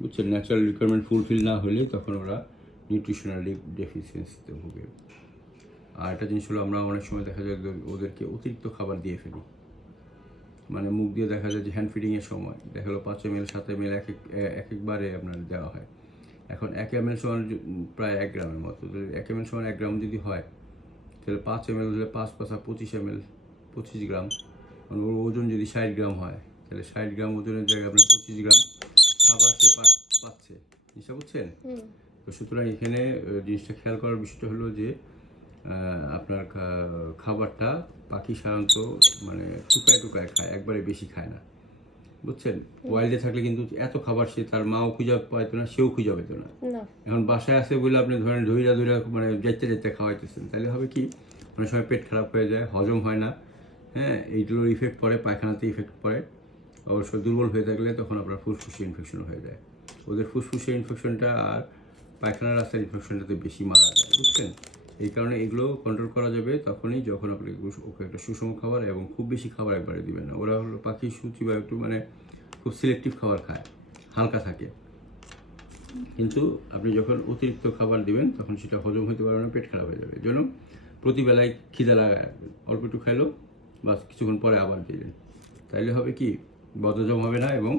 বুঝছেন, natural requirement fulfil না হলে তখন ওরা নিউট্রিশনাল ডেফিসিয়েন্সিতে ভুগে। আর একটা জিনিস হলো, আমরা অনেক সময় দেখা যায় ওদেরকে অতিরিক্ত খাবার দিয়ে ফেলি। মানে মুখ দিয়ে দেখা যায় যে হ্যান্ড ফিডিংয়ের সময় দেখা গেলো 5 ml 7 ml একবারে আপনার দেওয়া হয়। এখন 1 ml সমান প্রায় 1 গ্রামের মতো। 1 ml সমান 1 গ্রাম যদি হয়, তাহলে 5 ml হলে 5 পাঁচা 25 ml, 25 গ্রাম। মানে ওর ওজন যদি 60 গ্রাম হয়, তাহলে 60 গ্রাম ওজনের জায়গায় আপনার 25 গ্রাম খাবার সে পাচ্ছে। জিনিসটা বুঝছেন? তো সুতরাং এখানে জিনিসটা খেয়াল করার বিষয়টা হলো যে আপনার খাবারটা পাখি সাধারণত মানে টুকায় টুকায় খায়, একবারে বেশি খায় না। বুঝছেন? ওয়াইল্ডে থাকলে কিন্তু এত খাবার সে তার মাও খুঁজে পাইতো না, সেও খুঁজে পেতো না। এখন বাসায় আসে বলে আপনি ধরেন ধৈরা মানে যেতে যেতে খাওয়াইতেছেন, তাহলে হবে কি অনেক সময় পেট খারাপ হয়ে যায়, হজম হয় না। হ্যাঁ, এইগুলোর ইফেক্ট পড়ে, পায়খানাতে ইফেক্ট পড়ে। অবশ্য দুর্বল হয়ে থাকলে তখন আপনার ফুসফুসে ইনফেকশন হয়ে যায়। ওদের ফুসফুসে ইনফেকশনটা আর পায়খানার রাস্তার ইনফেকশনটাতে বেশি মারা যায়। বুঝছেন? এই কারণে এগুলো কন্ট্রোল করা যাবে তখনই যখন আপনি ওকে একটা সুষম খাবার এবং খুব বেশি খাবার একবারে দিবেন না। ওরা হলো পাখি সূচি বা একটু মানে খুব সিলেক্টিভ খাবার খায়, হালকা থাকে। কিন্তু আপনি যখন অতিরিক্ত খাবার দিবেন তখন সেটা হজম হতে পারবে না, পেট খারাপ হয়ে যাবে। এই জন্য প্রতিবেলায় খিদে লাগায় রাখবেন, অল্প একটু খাইলো বা কিছুক্ষণ পরে আবার দিলেন। তাইলে হবে কি বদহজম হবে না এবং